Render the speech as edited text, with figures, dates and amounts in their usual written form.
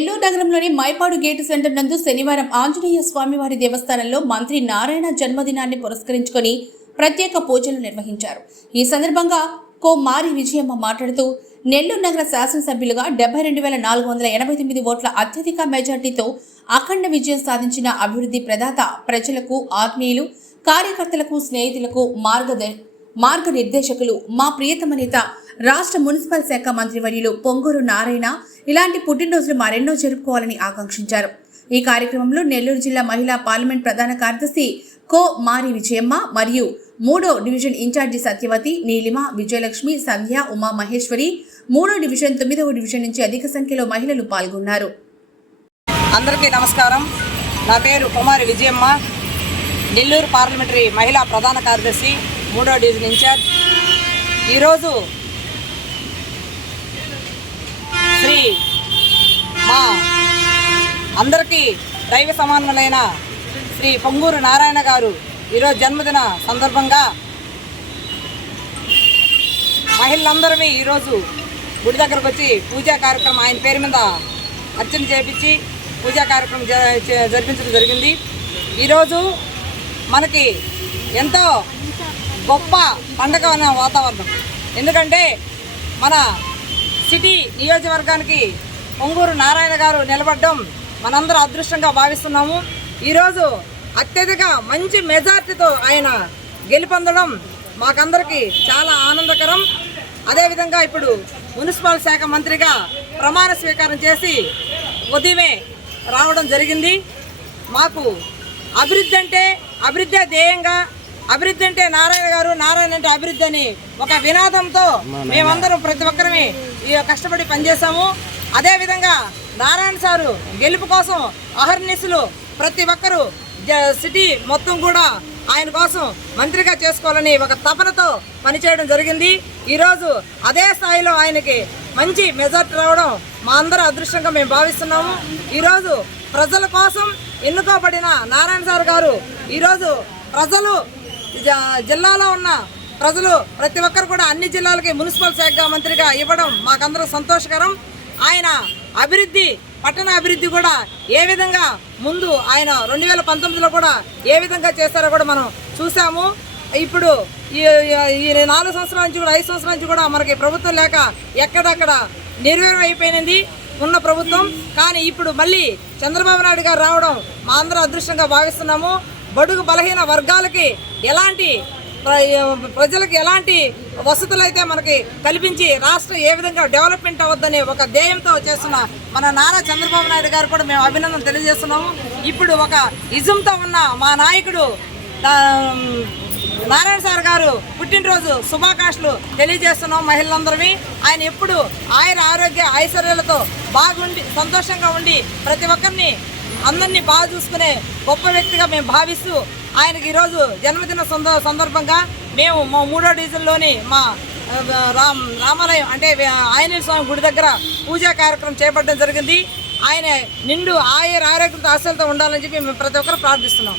నెల్లూరు నగరంలోని Mypadu gate centre నందు శనివారం ఆంజనేయ స్వామివారి దేవస్థానంలో మంత్రి నారాయణ జన్మదినాన్ని పురస్కరించుకొని ప్రత్యేక పూజలు నిర్వహించారు. ఈ సందర్భంగా కో మారి విజయమ్మ మాట్లాడుతూ నెల్లూరు నగర శాసనసభ్యులుగా 72,489 ఓట్ల అత్యధిక మెజార్టీతో అఖండ విజయం సాధించిన అభివృద్ధి ప్రదాత ప్రజలకు, ఆత్మీయులు, కార్యకర్తలకు, స్నేహితులకు మార్గనిర్దేశకులు మా ప్రియతమ నేత రాష్ట్ర మున్సిపల్ శాఖ మంత్రివర్యులు పొంగూరు నారాయణ ఇలాంటి పుట్టినరోజులు మరెన్నో జరుపుకోవాలని ఆకాంక్షించారు. ఈ కార్యక్రమంలో నెల్లూరు జిల్లా మహిళా పార్లమెంట్ ప్రధాన కార్యదర్శి కో మారి విజయమ్మ మరియు 3వ డివిజన్ ఇన్ఛార్జి సత్యవతి, నీలిమ, విజయలక్ష్మి, సంధ్య, ఉమా మహేశ్వరి, 3వ డివిజన్ 9వ డివిజన్ నుంచి అధిక సంఖ్యలో మహిళలు పాల్గొన్నారు. అందరికీ నమస్కారం. నా పేరు కుమారి విజయమ్మ, నెల్లూరు పార్లమెంటరీ మహిళా ప్రధాన కార్యదర్శి, 3వ డివిజన్ ఇన్ఛార్జ్. ఈరోజు శ్రీ మా అందరికీ దైవ సమానులైన శ్రీ పొంగూరు నారాయణ గారు ఈరోజు జన్మదిన సందర్భంగా మహిళలందరూ ఈరోజు గుడి దగ్గరకు వచ్చి పూజా కార్యక్రమం ఆయన పేరు మీద అర్చన చేయించి పూజా కార్యక్రమం జరిపించడం జరిగింది. ఈరోజు మనకి ఎంతో గొప్ప పండగ వాతావరణం. ఎందుకంటే మన సిటీ నియోజకవర్గానికి పొంగూరు నారాయణ గారు నిలబడడం మనందరూ అదృష్టంగా భావిస్తున్నాము. ఈరోజు అత్యధిక మంచి మెజార్టీతో ఆయన గెలుపొందడం మాకందరికీ చాలా ఆనందకరం. అదేవిధంగా ఇప్పుడు మున్సిపల్ శాఖ మంత్రిగా ప్రమాణ స్వీకారం చేసి ఉదయమే రావడం జరిగింది. మాకు అభివృద్ధి అంటే అభివృద్ధి ధ్యేయంగా, అభివృద్ధి అంటే నారాయణ గారు, నారాయణ అంటే అభివృద్ధి అని ఒక వినాదంతో మేమందరం ప్రతి ఒక్కరిని కష్టపడి పనిచేసాము. అదేవిధంగా నారాయణ సారు గెలుపు కోసం అహర్నిశలు ప్రతి ఒక్కరూ సిటీ మొత్తం కూడా ఆయన కోసం మంత్రిగా చేసుకోవాలని ఒక తపనతో పనిచేయడం జరిగింది. ఈరోజు అదే స్థాయిలో ఆయనకి మంచి మెజార్టీ రావడం మా అందరూ అదృష్టంగా మేము భావిస్తున్నాము. ఈరోజు ప్రజల కోసం ఎన్నుకోబడిన నారాయణ సార్ గారు ఈరోజు ప్రజలు జిల్లాలో ఉన్న ప్రజలు ప్రతి ఒక్కరు కూడా అన్ని జిల్లాలకి మున్సిపల్ శాఖ మంత్రిగా ఇవ్వడం మాకందరూ సంతోషకరం. ఆయన అభివృద్ధి, పట్టణ అభివృద్ధి కూడా ఏ విధంగా ముందు ఆయన 2019లో కూడా ఏ విధంగా చేస్తారో కూడా మనం చూసాము. ఇప్పుడు ఈ 4 సంవత్సరాల నుంచి కూడా 5 సంవత్సరాల నుంచి కూడా మనకి ప్రభుత్వం లేక ఎక్కడక్కడ నిర్వీర్యం అయిపోయింది ఉన్న ప్రభుత్వం. కానీ ఇప్పుడు మళ్ళీ చంద్రబాబు నాయుడు గారు రావడం మా అందరూ అదృష్టంగా భావిస్తున్నాము. బడుగు బలహీన వర్గాలకి ఎలాంటి ప్రజలకు ఎలాంటి వసతులు అయితే మనకి కల్పించి రాష్ట్రం ఏ విధంగా డెవలప్మెంట్ అవ్వద్దనే ఒక ధ్యేయంతో చేస్తున్న మన నారా చంద్రబాబు నాయుడు గారు కూడా మేము అభినందన తెలియజేస్తున్నాము. ఇప్పుడు ఒక ఇజంతో ఉన్న మా నాయకుడు నారాయణ సార్ గారు పుట్టినరోజు శుభాకాంక్షలు తెలియజేస్తున్నాం మహిళలందరినీ. ఆయన ఎప్పుడు ఆరోగ్య ఐశ్వర్యాలతో బాగుండి సంతోషంగా ఉండి ప్రతి ఒక్కరిని అందరినీ బాగా చూసుకునే గొప్ప వ్యక్తిగా మేము భావిస్తూ ఆయనకి ఈరోజు జన్మదిన సందర్భంగా మేము మా 3వ డివిజన్లోని మా రామాలయం అంటే ఆంజనేయ స్వామి గుడి దగ్గర పూజా కార్యక్రమం చేపట్టడం జరిగింది. ఆయన నిండు ఆరోగ్యంతో ఆశలతో ఉండాలని చెప్పి మేము ప్రతి ఒక్కరు ప్రార్థిస్తున్నాం.